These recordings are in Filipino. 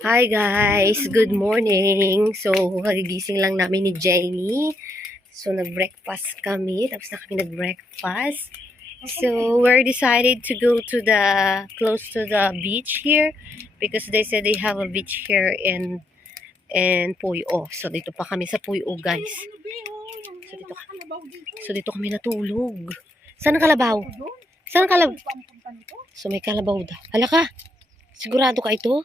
Hi guys, good morning. So, kagigising lang namin ni Jenny. So, nag-breakfast kami. Tapos na kami nag-breakfast. So, we're decided to go to the, close to the beach here. Because they said they have a beach here in, in Puyo. So, dito pa kami sa Puyo, guys. So, dito, so, dito kami natulog. Saan ang kalabaw? Saan ang kalabaw? So, may kalabaw daw. Hala ka. Sigurado ka ito?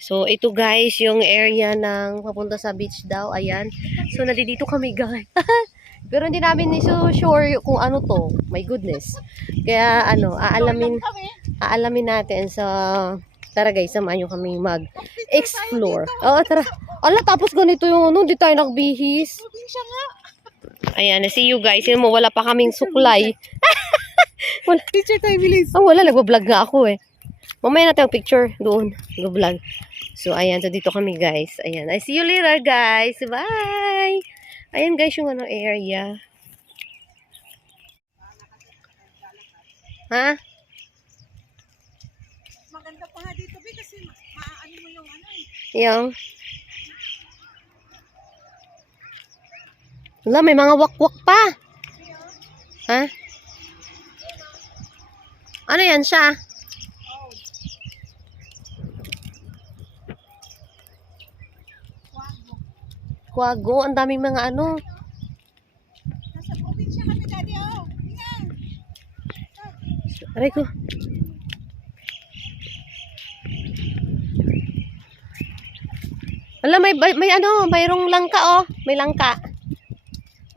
So, ito guys, yung area ng papunta sa beach daw. Ayan. So, nandito kami guys. Pero hindi namin ni so sure kung ano to. My goodness. Kaya ano, aalamin, aalamin natin sa... Tara guys, samahan nyo kami mag-explore. Oo, tara. Ala, tapos ganito yung ano, hindi tayo nagbihis. Ayan, see you guys. Yun mo, wala pa kaming suklay. wala. Teacher tayo, bilis. Ah, wala, nagbablog nga ako eh. Mamaya natin ang picture doon. Nag-vlog. So, ayan. So, dito kami, guys. Ayan. I see you later, guys. Bye! Ayan, guys, yung ano area. Ha? Maganda pa nga dito, Bi, kasi maaano mo yung ano eh. Yung. Wala, may mga wakwak pa. Ha? Ano yan siya? Kwago, ang daming mga ano. Nasa probinsya kami, Daddy, oh. Yan. Aray ko. Wala, may, may, may ano, mayroong langka, oh. May langka.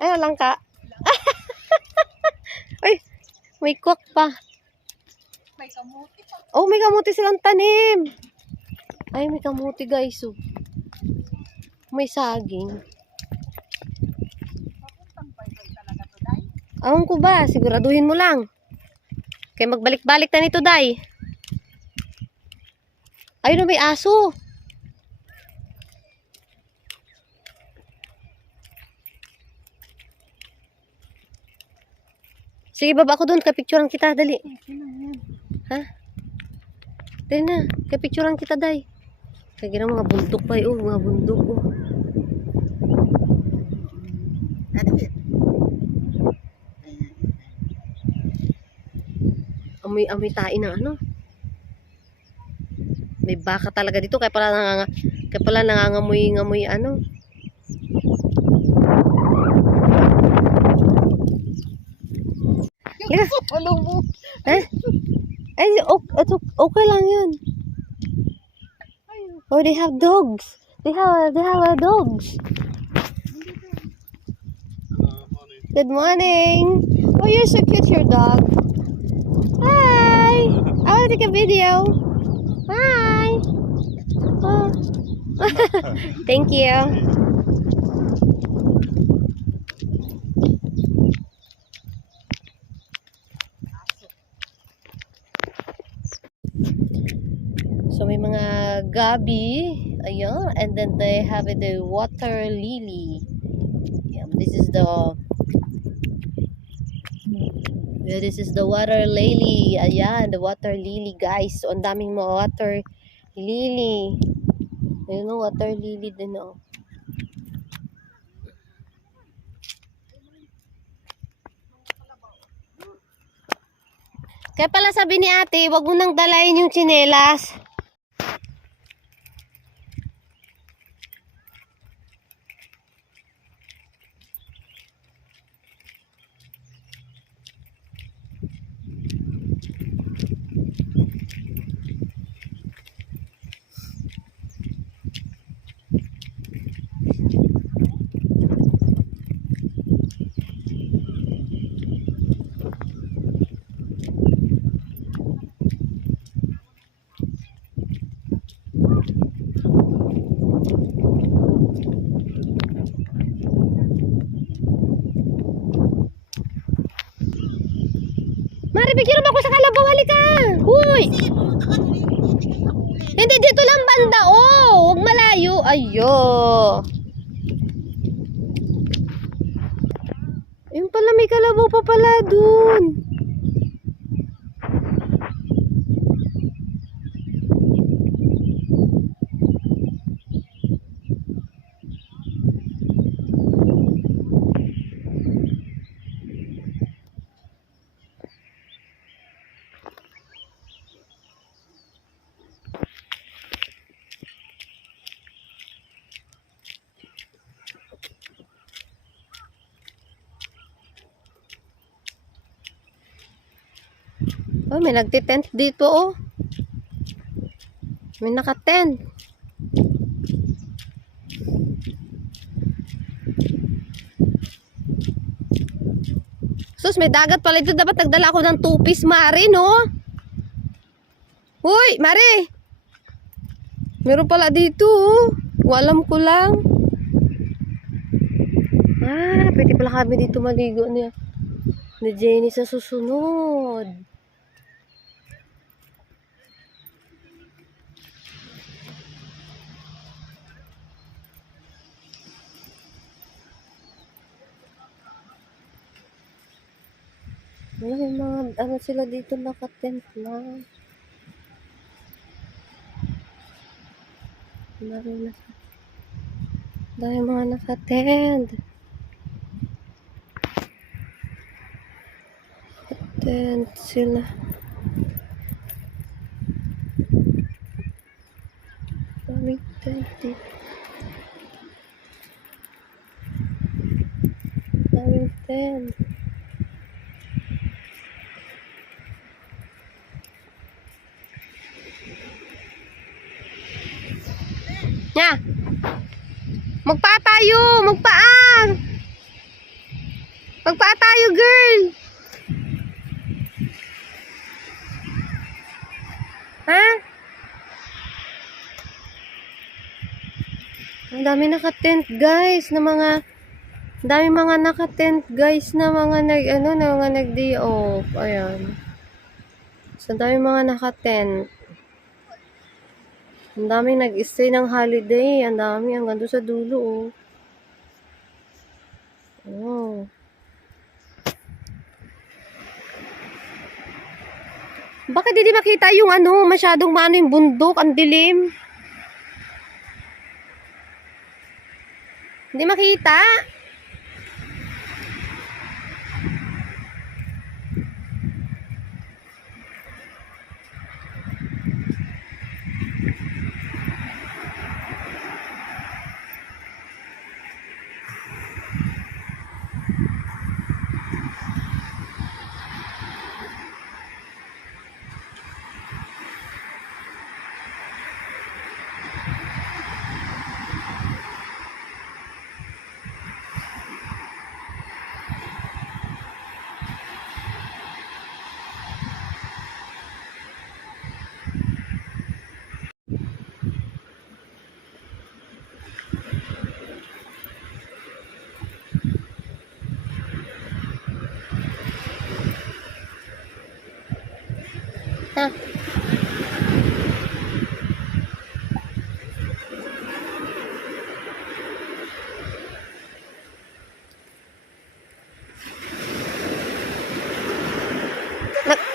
Ay, langka. Ay, may kwak pa. May kamuti pa. Oh, may kamuti silang tanim. Ay, may kamuti, guys. Oh. May saging. Awan ko ba? Siguraduhin mo lang. Kaya magbalik-balik na nito, Day. Ayun na may aso. Sige, baba ako doon. Kapicturean kita. Dali. Ha? Dali na. Kapicturean kita, Day. Kaya gina mga bundok pa. Oh, mga bundok. Oh. Daddy, amoy amoy tain ng ano. May baka talaga dito kaya pala nanganga, kaya pala nangangamoy ngamoy ano. Lika. Tulong mo. Eh? Ay, okay, okay lang yun. Oh, they have dogs. They have, they have uh, dogs. Good morning. Oh, you're so cute, your dog. To take a video. Hi. Oh. Thank you. So may mga gabi, ayun, and then they have the water lily. Yeah, this is the this is the water lily. Ayan, the water lily, guys. So ang daming mga water lily. Ayun o, water lily din oh. Kaya pala sabi ni ate, wag mo nang dalayin yung tsinelas. Mari, bigyan mo ako sa kalabaw. Halika. Huy. Hindi, dito lang banda. Oh, huwag malayo. Ayo. Yung pala, may kalabaw pa pala dun. Oh, may nagtitent dito, oh. May nakatent. Sus, may dagat pala ito. Dapat nagdala ako ng two-piece, Mari, no? Uy, Mari! Meron pala dito, oh. Walam ko lang. Ah, pwede pala kami dito maligo niya. Ni Jenny sa susunod. Ay, mga, ano sila dito nakatent na. Dami na. Dami mga nakatent. Tent sila. Daming tent dito. Daming tent. Nya. Magpaa tayo, magpaa. Magpaa tayo, girl. Ha? Ang dami naka-tent, guys, na mga ang dami mga naka-tent, guys, na mga nag ano, na mga nag-day off. Ayan. So, ang dami mga naka-tent. Ang daming nag-stay ng holiday. Ang dami. Hanggang doon sa dulo, oh. Oh. Bakit hindi makita yung ano, masyadong mano yung bundok, ang dilim? Hindi makita.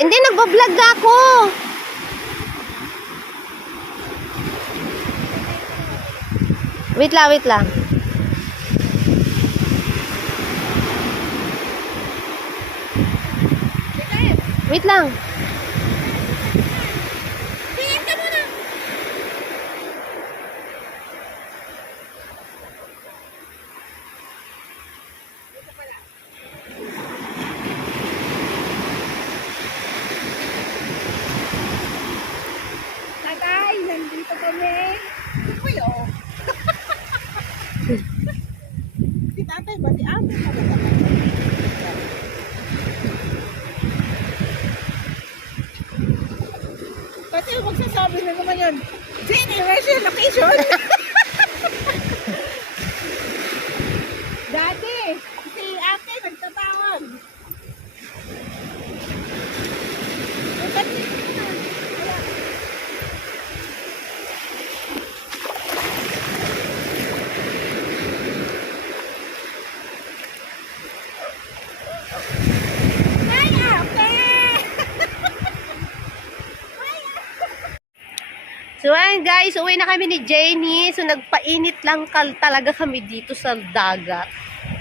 Hindi, nagbablog ako. Wait lang, wait lang. Wait lang. Tingin ka muna. Tatay, nandito kami. Uy, oh. si tatay ba? Si ate pa ba? Kasi magsasabi na naman yun. Jenny, where's your location? Dati, si ate nagtatawag. Eh, ba't di- Wala. Ay, ate! So ayan guys, uwi na kami ni Jenny. So nagpainit lang kal talaga kami dito sa dagat.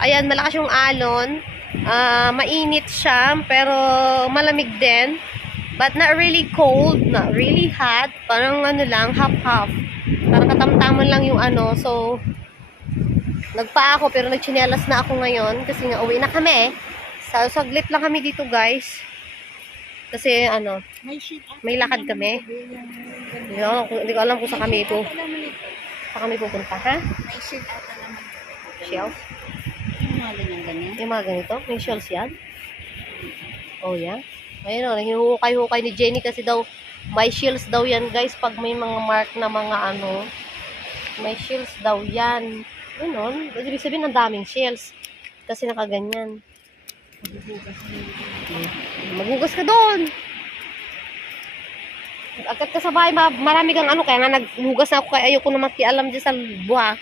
Ayan, malakas yung alon. Ah, mainit siya, pero malamig din. But not really cold, not really hot. Parang ano lang, half-half. Parang katamtaman lang yung ano. So, nagpa ako pero nagchinelas na ako ngayon kasi nga uwi na kami. So, saglit lang kami dito guys. Kasi ano, May lakad kami. hindi ko, alam kung- hindi ko alam kung saan kami ito. Saan kami pupunta, ha? May sheet ata naman. Shelf? Yung mga ganito? May shells yan? Oh, yeah. Ayun o, hinuhukay-hukay ni Jenny kasi daw, may shields daw yan, guys, pag may mga mark na mga ano, may shields daw yan. Ganun. Ibig sabihin, ang daming shields. Kasi nakaganyan. Maghugas ka doon. Agad ka sa bahay, ma- marami kang ano, kaya nga naghugas na ako, kaya ayoko na makialam dyan sa buha.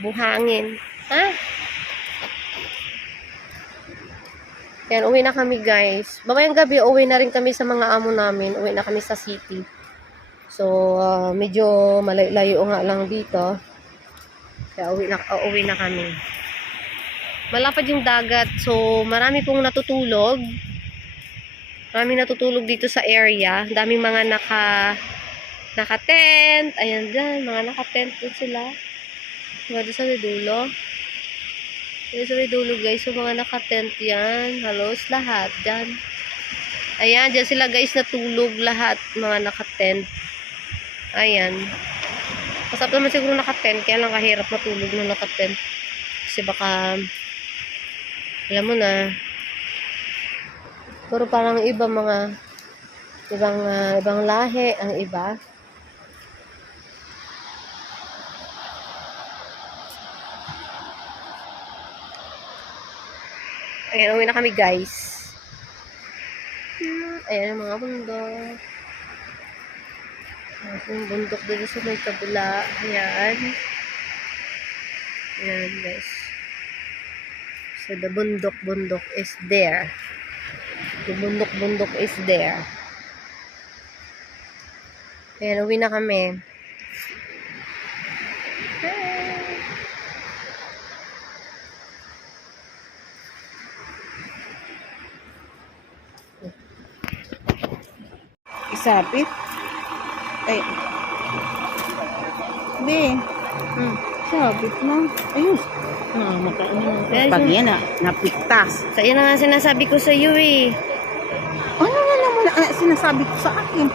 Buhangin. Ha? Yan, uwi na kami guys. Babayang gabi, uwi na rin kami sa mga amo namin. Uwi na kami sa city. So, ah, medyo malayo nga lang dito. Kaya uwi na, ah, uwi na kami. Malapad yung dagat. So, marami pong natutulog. Marami natutulog dito sa area. Daming mga naka naka-tent. Ayan dyan, mga naka-tent doon sila. Mga doon sa dulo. Yung sa dulo guys, yung mga naka-tent yan. Halos lahat dyan. Ayan, dyan sila guys natulog lahat. Mga naka-tent. Ayan. Masarap naman siguro naka-tent. Kaya lang kahirap matulog na naka-tent. Kasi baka, alam mo na, pero parang iba mga, ibang, ah, ibang lahi ang iba. Ayan, uwi na kami guys. Ayan ang mga bundok. Yung bundok dito sa may kabila. Ayan. Ayan guys. So the bundok bundok is there. The bundok bundok is there. Ayan, uwi na kami. Hi. Isapit. Ay. Be. Sabit na. Ayun. Ah, makaano na. Pag yan ah, ano na, napiktas. Sa yun ang sinasabi ko sa iyo eh. Ano na lang wala na sinasabi ko sa akin.